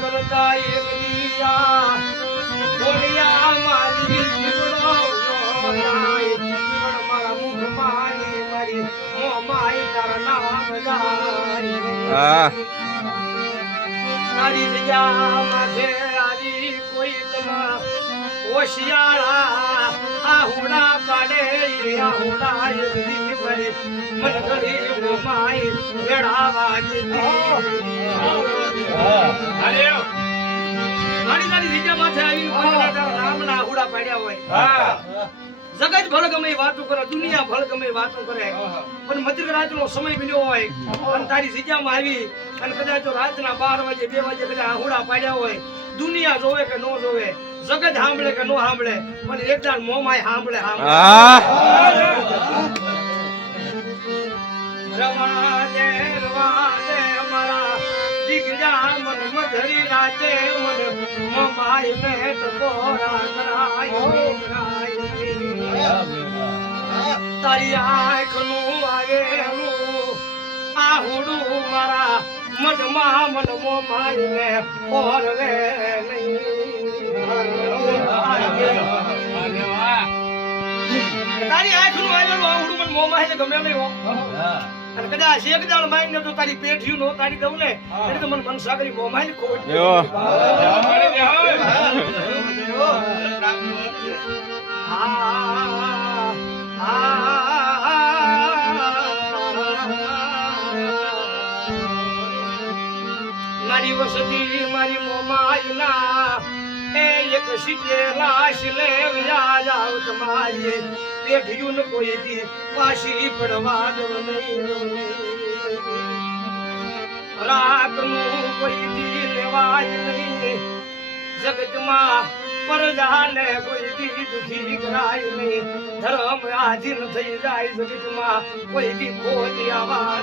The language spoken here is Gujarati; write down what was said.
કરતા એક દિયા બોલિયા મારી જીવડો મારા મુખ માની મારી મો માઈ તારા નામ જાય હા. તારી જગ્યા માથે આવી કોઈ તમા હોશિયાળા આહુડા પાડે આહુડા મન ગળી માઈ વેડાવા જેતી આહુડા પાડ્યા જગત ભલે ગમે વાતો કરે દુનિયા ભલે ગમે વાતો કરે. પણ મધ્ય રાતનો સમય બન્યો હોય અને તારી જગ્યામાં આવી અને કદાચ રાતના બાર વાગે બે વાગે કદાચ આહુડા પાડ્યા હોય દુનિયા જોવે કે ન જોવે જગત સાંભળે કે ન સાંભળે પણ એક એકદમ મોમાય સાંભળે સાંભળે. રવા દે રવા દે મારા દીકરા મન મધરી રાતે મન મોમાય મેં તો તારી આંખનું આવેલું આહુડું મારા મનમાં મન મોમાઈને ઓરવે નહીં. તારી આંખનું આવેલું આહુડું મન ને ગમે નહીં અને કદાચ એક દાળ માંગને તો તારી પેઠિયું નો તારી દઉં ને એટલે તો મને મનસાગરી મોમાઈલ ને ખોટ. યો. મારી વસતી મારી મોમાઈ એ એક સીધે લાશ લે જાવ તમારી બેઠ્યું ને કોઈ દી પાછી પડવા દો નહીં. રાતનું કોઈ દી લેવાય નહીં. જગતમાં પરજાને કોઈ દી દુખી કરાય નહીં. ધર્મ આધીન થઈ જાય જગતમાં, કોઈ દી ખોટી આવા